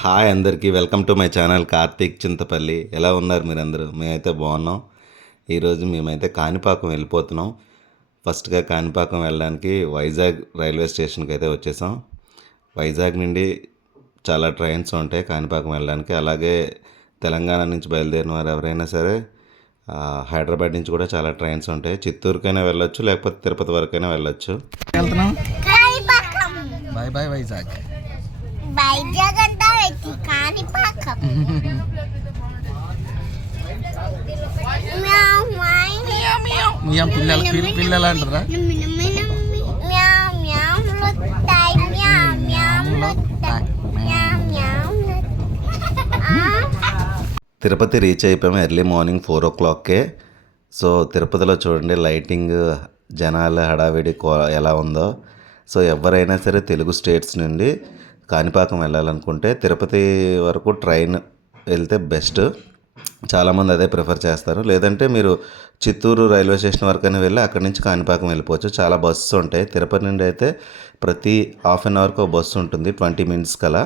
Hi అందరికీ welcome to my channel Karthik Chintapalli. ఎలా ఉన్నారు మీరందరూ? మేమైతే బాగున్నాం. ఈరోజు మేమైతే కాణిపాకం వెళ్ళిపోతున్నాం. ఫస్ట్గా కాణిపాకం వెళ్ళడానికి వైజాగ్ రైల్వే స్టేషన్కి అయితే వచ్చేసాం. వైజాగ్ నుండి చాలా ట్రైన్స్ ఉంటాయి కాణిపాకం వెళ్ళడానికి. అలాగే తెలంగాణ నుంచి బయలుదేరిన వారు ఎవరైనా సరే హైదరాబాద్ నుంచి కూడా చాలా ట్రైన్స్ ఉంటాయి. చిత్తూరుకైనా వెళ్ళొచ్చు, లేకపోతే తిరుపతి వరకైనా వెళ్ళొచ్చు. వెళ్తున్నాం. Bye bye Vizag. వైజాగ్ అంతా కాణిపాకం. పిల్లలు అంటారా? తిరుపతి రీచ్ అయిపోయాము ఎర్లీ మార్నింగ్ 4 o'clockకే. సో తిరుపతిలో చూడండి లైటింగ్, జనాల హడావిడి ఎలా ఉందో. సో ఎవరైనా సరే తెలుగు స్టేట్స్ నుండి కాణిపాకం వెళ్ళాలనుకుంటే తిరుపతి వరకు ట్రైన్ వెళ్తే బెస్ట్. చాలామంది అదే ప్రిఫర్ చేస్తారు. లేదంటే మీరు చిత్తూరు రైల్వే స్టేషన్ వరకైనా వెళ్ళి అక్కడి నుంచి కాణిపాకం వెళ్ళిపోవచ్చు. చాలా బస్సు ఉంటాయి. తిరుపతి నుండి అయితే ప్రతి హాఫ్ అన్ అవర్కి ఒక బస్సు ఉంటుంది, 20 minutes కలా.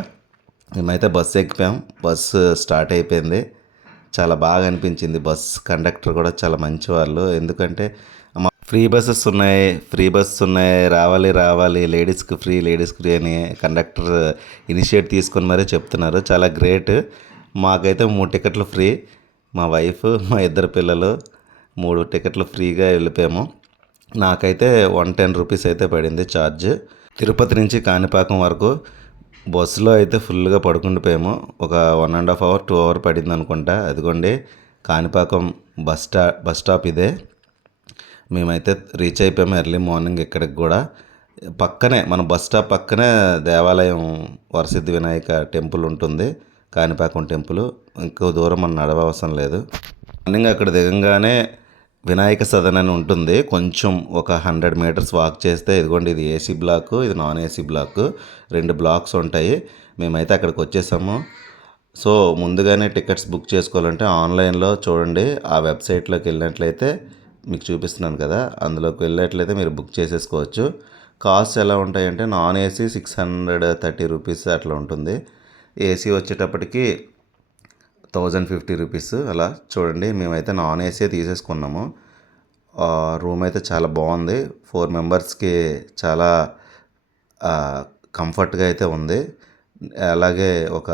మేమైతే బస్సు ఎక్కిపోయాం. బస్సు స్టార్ట్ అయిపోయింది. చాలా బాగా అనిపించింది. బస్ కండక్టర్ కూడా చాలా మంచి వాళ్ళు. ఎందుకంటే ఫ్రీ బస్సెస్ ఉన్నాయి, రావాలి లేడీస్కి ఫ్రీ అని కండక్టర్ ఇనిషియేట్ తీసుకొని మరీ చెప్తున్నారు. చాలా గ్రేట్. మాకైతే 3 టికెట్లు ఫ్రీ. మా వైఫ్, మా 2 పిల్లలు 3 టికెట్లు ఫ్రీగా వెళ్ళిపోయాము. నాకైతే 110 రూపీస్ అయితే పడింది ఛార్జ్. తిరుపతి నుంచి కాణిపాకం వరకు బస్సులో అయితే ఫుల్గా పడుకుండిపోయాము. ఒక 1.5 hour 2 hour పడింది అనుకుంటా. అదిగోండి కాణిపాకం బస్ స్టాప్ ఇదే. మేమైతే రీచ్ అయిపోయాము ఎర్లీ మార్నింగ్. ఇక్కడికి కూడా పక్కనే మన బస్ స్టాప్ పక్కనే దేవాలయం వరసిద్ధి వినాయక టెంపుల్ ఉంటుంది, కాణిపాకం టెంపుల్. ఇంకో దూరం మనం నడవవసరం లేదు. మార్నింగ్ అక్కడ దిగంగానే వినాయక సదన్ అని ఉంటుంది. కొంచెం ఒక 100 meters వాక్ చేస్తే ఇదిగోండి ఇది ఏసీ బ్లాక్, ఇది నాన్ ఏసీ బ్లాక్, 2 blocks ఉంటాయి. మేమైతే అక్కడికి వచ్చేసాము. సో ముందుగానే టికెట్స్ బుక్ చేసుకోవాలంటే ఆన్లైన్లో చూడండి, ఆ వెబ్సైట్లోకి వెళ్ళినట్లయితే మీకు చూపిస్తున్నాను కదా, అందులోకి వెళ్ళినట్లయితే మీరు బుక్ చేసేసుకోవచ్చు. కాస్ట్ ఎలా ఉంటాయంటే నాన్ ఏసీ 630 రూపీస్ అట్లా ఉంటుంది. ఏసీ వచ్చేటప్పటికి 1050 రూపీస్ అలా. చూడండి మేమైతే నాన్ ఏసీ తీసేసుకున్నాము. రూమ్ అయితే చాలా బాగుంది. 4 మెంబర్స్కి చాలా కంఫర్ట్గా అయితే ఉంది. అలాగే ఒక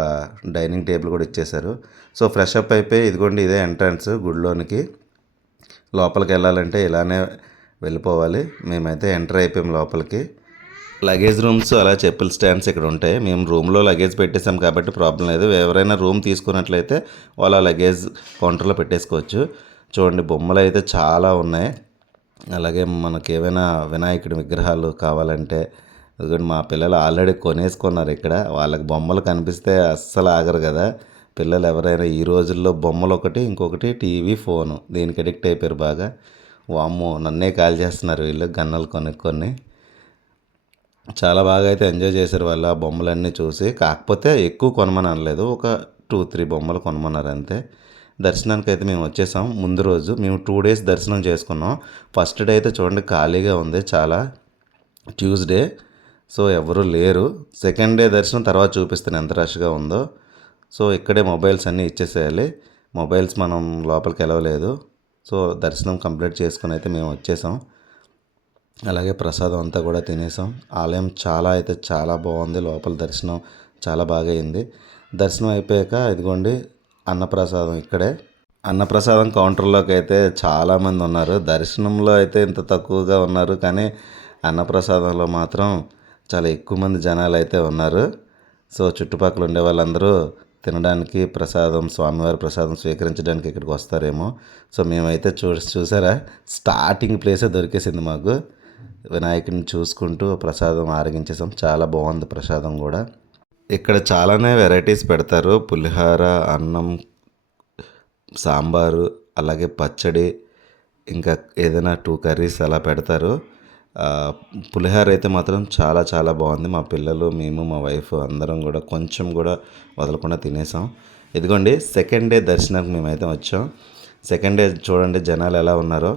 డైనింగ్ టేబుల్ కూడా ఇచ్చేశారు. సో ఫ్రెష్ అప్ అయిపోయి ఇదిగోండి ఇదే ఎంట్రన్స్ గుడిలోనికి. లోపలికి వెళ్ళాలంటే ఇలానే వెళ్ళిపోవాలి. మేమైతే ఎంటర్ అయిపోయాం లోపలికి. లగేజ్ రూమ్స్, అలా చెప్పుల స్టాండ్స్ ఇక్కడ ఉంటాయి. మేము రూమ్లో లగేజ్ పెట్టేసాం కాబట్టి ప్రాబ్లం లేదు. ఎవరైనా రూమ్ తీసుకున్నట్లయితే వాళ్ళ లగేజ్ కౌంటర్లో పెట్టేసుకోవచ్చు. చూడండి బొమ్మలు అయితే చాలా ఉన్నాయి. అలాగే మనకి ఏమైనా వినాయకుడి విగ్రహాలు కావాలంటే ఎందుకంటే మా పిల్లలు ఆల్రెడీ కొనేసుకున్నారు ఇక్కడ. వాళ్ళకి బొమ్మలు కనిపిస్తే అస్సలు ఆగరు కదా పిల్లలు. ఎవరైనా ఈ రోజుల్లో బొమ్మలు ఒకటి, ఇంకొకటి టీవీ, ఫోను, దీనికి అడిక్ట్ అయిపోయారు బాగా. వామ్మో నన్నే కాల్ చేస్తున్నారు వీళ్ళు గన్నలు కొనుక్కొని. చాలా బాగా అయితే ఎంజాయ్ చేశారు వాళ్ళు ఆ బొమ్మలన్నీ చూసి. కాకపోతే ఎక్కువ కొనమని అనలేదు, ఒక 2-3 బొమ్మలు కొనమన్నారు అంతే. దర్శనానికి అయితే మేము వచ్చేసాం. ముందు రోజు మేము 2 days దర్శనం చేసుకున్నాం. ఫస్ట్ డే అయితే చూడండి ఖాళీగా ఉంది చాలా, ట్యూస్డే. సో ఎవరు లేరు. సెకండ్ డే దర్శనం తర్వాత చూపిస్తాను ఎంత రష్గా ఉందో. సో ఇక్కడే మొబైల్స్ అన్నీ ఇచ్చేసేయాలి. మొబైల్స్ మనం లోపలికి వెళ్ళలేదు. సో దర్శనం కంప్లీట్ చేసుకుని అయితే మేము వచ్చేసాం. అలాగే ప్రసాదం అంతా కూడా తినేసాం. ఆలయం చాలా బాగుంది. లోపల దర్శనం చాలా బాగా అయింది. దర్శనం అయిపోయాక ఇదిగోండి అన్నప్రసాదం ఇక్కడే. అన్నప్రసాదం కౌంటర్లోకి అయితే చాలామంది ఉన్నారు. దర్శనంలో అయితే ఇంత తక్కువగా ఉన్నారు, కానీ అన్నప్రసాదంలో మాత్రం చాలా ఎక్కువ మంది జనాలు అయితే ఉన్నారు. సో చుట్టుపక్కల ఉండే వాళ్ళందరూ తినడానికి ప్రసాదం, స్వామివారి ప్రసాదం స్వీకరించడానికి ఇక్కడికి వస్తారేమో. సో మేమైతే చూసారా స్టార్టింగ్ ప్లేసే దొరికేసింది మాకు. వినాయకుడిని చూసుకుంటూ ప్రసాదం ఆరగించేసాం. చాలా బాగుంది ప్రసాదం కూడా. ఇక్కడ చాలానే వెరైటీస్ పెడతారు. పులిహోర, అన్నం, సాంబారు, అలాగే పచ్చడి, ఇంకా ఏదైనా 2 curries అలా పెడతారు. పులిహోర అయితే మాత్రం చాలా బాగుంది. మా పిల్లలు, మేము, మా వైఫ్ అందరం కూడా కొంచెం కూడా వదలకుండా తినేసాం. ఇదిగోండి సెకండ్ డే దర్శనానికి మేమైతే వచ్చాం. సెకండ్ డే చూడండి జనాలు ఎలా ఉన్నారో.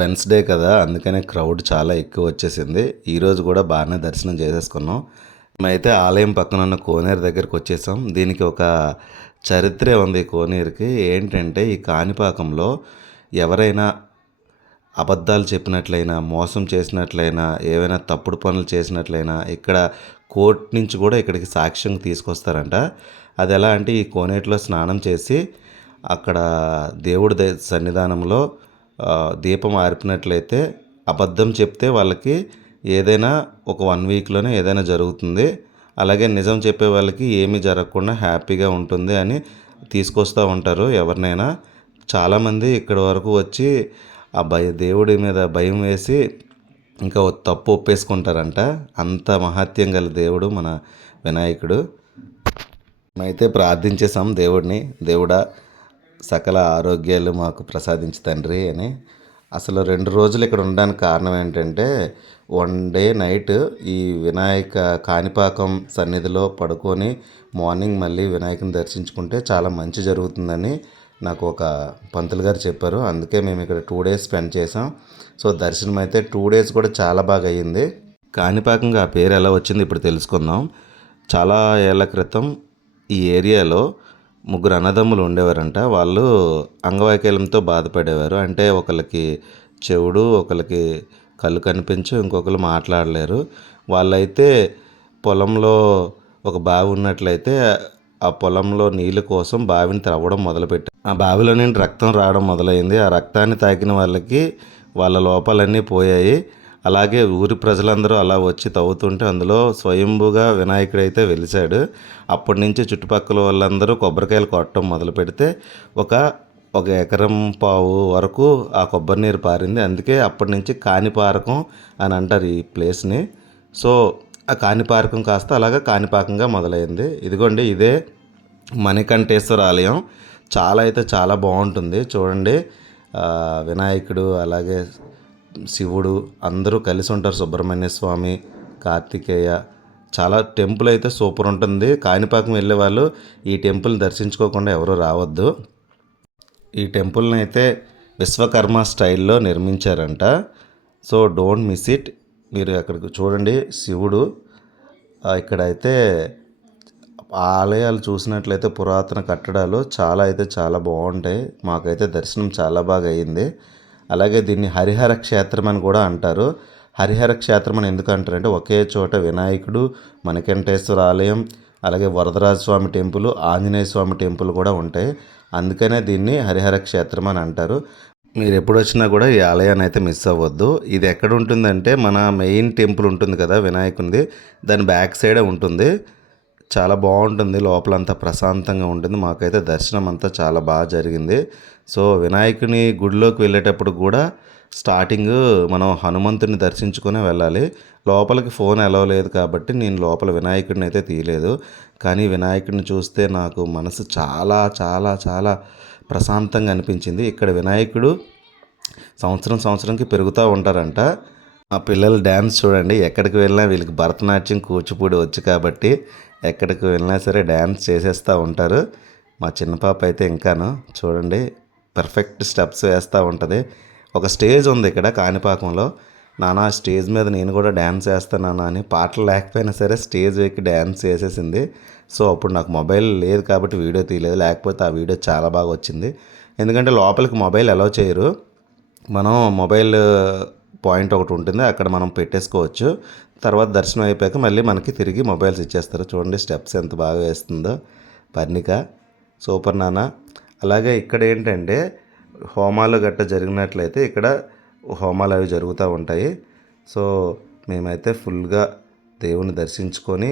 వెన్స్డే కదా, అందుకనే క్రౌడ్ చాలా ఎక్కువ వచ్చేసింది. ఈరోజు కూడా బాగానే దర్శనం చేసేసుకున్నాం. మేమైతే ఆలయం పక్కన ఉన్న కోనేరు దగ్గరికి వచ్చేసాం. దీనికి ఒక చరిత్రే ఉంది ఈ కోనేరుకి. ఏంటంటే ఈ కాణిపాకంలో ఎవరైనా అబద్ధాలు చెప్పినట్లయినా, మోసం చేసినట్లయినా, ఏవైనా తప్పుడు పనులు చేసినట్లయినా ఇక్కడ కోర్టు నుంచి కూడా ఇక్కడికి సాక్ష్యం తీసుకొస్తారంట. అది ఎలా అంటే ఈ కోనేటిలో స్నానం చేసి అక్కడ దేవుడి సన్నిధానంలో దీపం ఆర్పినట్లయితే అబద్ధం చెప్తే వాళ్ళకి ఏదైనా ఒక 1 వీక్లోనే ఏదైనా జరుగుతుంది. అలాగే నిజం చెప్పే వాళ్ళకి ఏమీ జరగకుండా హ్యాపీగా ఉంటుంది అని తీసుకొస్తూ ఉంటారు ఎవరినైనా. చాలామంది ఇక్కడి వరకు వచ్చి ఆ దేవుడి మీద భయం వేసి ఇంకా తప్పు ఒప్పేసుకుంటారంట. అంత మహత్యం గల దేవుడు మన వినాయకుడు. మేమైతే ప్రార్థించేసాం దేవుడిని, దేవుడా సకల ఆరోగ్యాలు మాకు ప్రసాదించు తండ్రి అని. అసలు 2 రోజులు ఇక్కడ ఉండడానికి కారణం ఏంటంటే 1 డే నైట్ ఈ వినాయక కాణిపాకం సన్నిధిలో పడుకొని మార్నింగ్ మళ్ళీ వినాయకుని దర్శించుకుంటే చాలా మంచి జరుగుతుందని నాకు ఒక పంతులు గారు చెప్పారు. అందుకే మేము ఇక్కడ 2 డేస్ స్పెండ్ చేసాం. సో దర్శనం అయితే 2 డేస్ కూడా చాలా బాగా అయ్యింది. కాణిపాకంగా ఆ పేరు ఎలా వచ్చింది ఇప్పుడు తెలుసుకుందాం. చాలా ఏళ్ల క్రితం ఈ ఏరియాలో 3 అన్నదమ్ములు ఉండేవారంట. వాళ్ళు అంగవైకల్యంతో బాధపడేవారు. అంటే ఒకళ్ళకి చెవుడు, ఒకళ్ళకి కళ్ళు కనిపించు, ఇంకొకరు మాట్లాడలేరు. వాళ్ళైతే పొలంలో ఒక బావి ఉన్నట్లయితే ఆ పొలంలో నీళ్ళ కోసం బావిని త్రవ్వడం మొదలుపెట్టారు. ఆ బావిలో నుండి రక్తం రావడం మొదలైంది. ఆ రక్తాన్ని తాకిన వాళ్ళకి వాళ్ళ లోపాలన్నీ పోయాయి. అలాగే ఊరి ప్రజలందరూ అలా వచ్చి తవ్వుతుంటే అందులో స్వయంభుగా వినాయకుడైతే వెలిశాడు. అప్పటి నుంచి చుట్టుపక్కల వాళ్ళందరూ కొబ్బరికాయలు కొట్టడం మొదలు పెడితే ఒక ఎకరం పావు వరకు ఆ కొబ్బరి నీరు పారింది. అందుకే అప్పటి నుంచి కాణిపారకం అని అంటారు ఈ ప్లేస్ని. సో ఆ కాణిపారకం కాస్త అలాగా కాణిపాకంగా మొదలైంది. ఇదిగోండి ఇదే మణికంఠేశ్వర ఆలయం. చాలా అయితే చాలా బాగుంటుంది చూడండి. వినాయకుడు అలాగే శివుడు అందరూ కలిసి ఉంటారు. సుబ్రహ్మణ్య స్వామి, కార్తికేయ, చాలా టెంపుల్ అయితే సూపర్ ఉంటుంది. కాణిపాకం వెళ్ళే వాళ్ళు ఈ టెంపుల్ని దర్శించుకోకుండా ఎవరు రావద్దు. ఈ టెంపుల్ని అయితే విశ్వకర్మ స్టైల్లో నిర్మించారంట. So don't miss it. మీరు అక్కడికి చూడండి శివుడు. ఇక్కడైతే ఆలయాలు చూసినట్లయితే పురాతన కట్టడాలు చాలా అయితే చాలా బాగుంటాయి. మాకైతే దర్శనం చాలా బాగా అయ్యింది. అలాగే దీన్ని హరిహర క్షేత్రం అని కూడా అంటారు. హరిహర క్షేత్రం అని ఎందుకు అంటారంటే ఒకే చోట వినాయకుడు, మణికంఠేశ్వర ఆలయం, అలాగే వరదరాజ స్వామి టెంపుల్, ఆంజనేయ స్వామి టెంపుల్ కూడా ఉంటాయి. అందుకనే దీన్ని హరిహర క్షేత్రం అని అంటారు. మీరు ఎప్పుడు వచ్చినా కూడా ఈ ఆలయాన్ని అయితే మిస్ అవ్వద్దు. ఇది ఎక్కడ ఉంటుందంటే మన మెయిన్ టెంపుల్ ఉంటుంది కదా వినాయకునిది, దాని బ్యాక్ సైడే ఉంటుంది. చాలా బాగుంటుంది. లోపలంతా ప్రశాంతంగా ఉంటుంది. మాకైతే దర్శనం అంతా చాలా బాగా జరిగింది. సో వినాయకుని గుడిలోకి వెళ్ళేటప్పుడు కూడా స్టార్టింగ్ మనం హనుమంతుడిని దర్శించుకునే వెళ్ళాలి. లోపలికి ఫోన్ అలౌ లేదు కాబట్టి నేను లోపల వినాయకుడిని అయితే తీయలేదు. కానీ వినాయకుడిని చూస్తే నాకు మనసు చాలా చాలా చాలా ప్రశాంతంగా అనిపించింది. ఇక్కడ వినాయకుడు సంవత్సరంకి పెరుగుతూ ఉంటారంట. ఆ పిల్లల డ్యాన్స్ చూడండి. ఎక్కడికి వెళ్ళినా వీళ్ళకి భరతనాట్యం, కూచిపూడి వచ్చు కాబట్టి ఎక్కడికి వెళ్ళినా సరే డ్యాన్స్ చేసేస్తూ ఉంటారు. మా చిన్న పాప అయితే ఇంకాను చూడండి పర్ఫెక్ట్ స్టెప్స్ వేస్తూ ఉంటుంది. ఒక స్టేజ్ ఉంది ఇక్కడ కాణిపాకంలో. నాన్న స్టేజ్ మీద నేను కూడా డ్యాన్స్ వేస్తాను అని పాటలు లేకపోయినా సరే స్టేజ్ ఎక్కి డ్యాన్స్ చేసేసింది. సో అప్పుడు నాకు మొబైల్ లేదు కాబట్టి వీడియో తీయలేదు. లేకపోతే ఆ వీడియో చాలా బాగా వచ్చింది. ఎందుకంటే లోపలికి మొబైల్ అలౌ చేయరు. మనం మొబైల్ పాయింట్ ఒకటి ఉంటుంది, అక్కడ మనం పెట్టేసుకోవచ్చు. తర్వాత దర్శనం అయిపోయాక మళ్ళీ మనకి తిరిగి మొబైల్స్ ఇచ్చేస్తారు. చూడండి స్టెప్స్ ఎంత బాగా వేస్తుందో పర్ణిక. సూపర్ నాన్న. అలాగే ఇక్కడ ఏంటంటే హోమాలు గట్ట జరిగినట్లయితే ఇక్కడ హోమాలు అవి జరుగుతూ ఉంటాయి. సో మేమైతే ఫుల్గా దేవుని దర్శించుకొని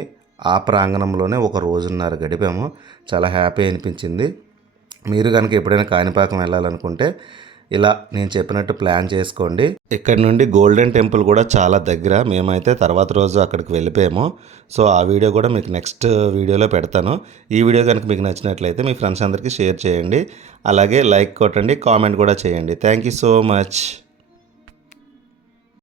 ఆ ప్రాంగణంలోనే 1 రోజున్నర గడిపాము. చాలా హ్యాపీ అనిపించింది. మీరు కనుక ఎప్పుడైనా కాణిపాకం వెళ్ళాలనుకుంటే ఇలా నేను చెప్పినట్టు ప్లాన్ చేసుకోండి. ఇక్కడ నుండి గోల్డెన్ టెంపుల్ కూడా చాలా దగ్గర. మేమైతే తర్వాత రోజు అక్కడికి వెళ్ళిపోయాము. సో ఆ వీడియో కూడా మీకు నెక్స్ట్ వీడియోలో పెడతాను. ఈ వీడియో కనుక మీకు నచ్చినట్లయితే మీ ఫ్రెండ్స్ అందరికీ షేర్ చేయండి. అలాగే లైక్ కొట్టండి, కామెంట్ కూడా చేయండి. Thank you so much.